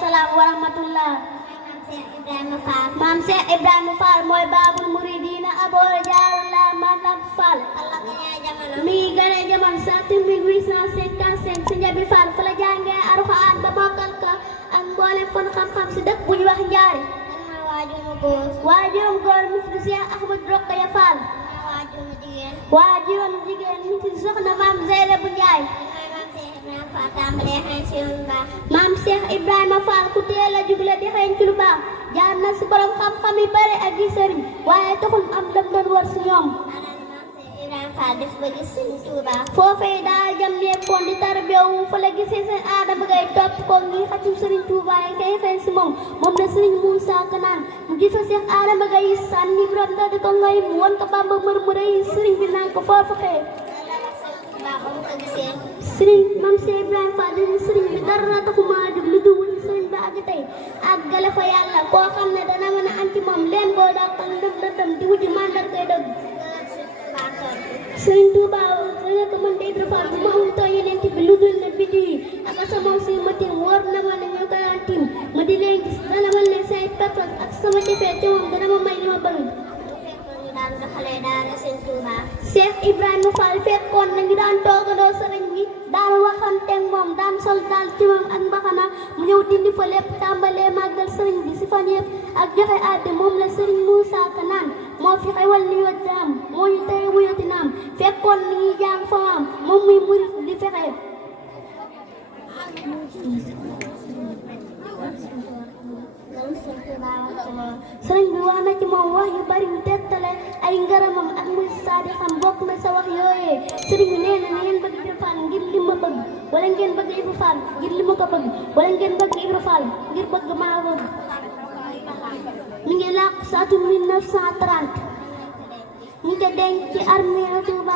salaam wa rahmatullah. Maam Cheikh Ibrahima Fall mooy Baabul Muridiina Aboo Jaarullah Maam Fall. mi ngi gane jamono 1855 si Njabi Fall fa la jàngee Alxuraan ba mokkal ka ak mboolem fan xam-xam si dëkk bu ñu wax Njaari. waajuram góor mi tudd Cheikh Ahmad Rokhaya Fall. waajuram jigéen mi tudd Soxna Maam Zeynabu Njaay. maam Cheikh Ibrahima Fall ku teel a jugle di xeeñ ci lu baax jaar na si borom xam-xam yi bare ak yi sëriñ waaye taxul am dem doon war si ñoom. foofee daa jam nekkoon di tarbiyawu fa la gisee seen aadama ngay topp ko ngi xacum sëriñ Touba yi kay xeeñ si moom la sëriñ Moussa Kanaan mu gis fa Cheikh Adama Gaye sànni borom da di ko ngay mu won ko Bamba mërmëre yi sëriñ bi naan ko foofu xëy sëriñ maam Cheikh Ibrahima Fall di sëriñ bi dara taxuma jóg lu dul sëriñ ba àgg tey àggale fa yàlla koo xam ne dana mën a am ci moom leen boo dàqal ndëm dëndëm di wujj mandar koy dëgg sëriñ Touba dana ko mën de Ibra Fall bu ma am too yeneen bi lu dul ne biddi yi ak sama si ma tim wóor na ma ne ñu koy tim ma di leen gis dana ma leen say personne ak sama defee ci moom dana ma may li ma bëgg Cheikh Ibrahima Fall fekkoon nañu daan toogandoo sëriñ bi daan waxanteeg moom daan sol daal ci moom ak mbaxana mu ñëw dindi fa lépp tàmbalee màggal sëriñ bi si fan yëpp ak joxe àddi moom la sëriñ Moussa Kanaan moo fi xewal li ñu daam moo ñu tere wuyati naam fekkoon ni ñuy jàng fa maam moom muy murit di fexe sëriñ bi wax na ci moom wax yu bari yu tettale ay ngaramam ak muy saadi xam bokk na sa wax yooyee sëriñ bi nee na ngeen bëgg Ibra Fall ngir li ma bëgg wala ngeen bëgg Ibra Fall ngir li ma ko bëgg wala ngeen bëgg Ibra Fall ngir bëgg maa bëgg mi ngi làqu sa atum 1930 ñu ngi ko denc ci armée Touba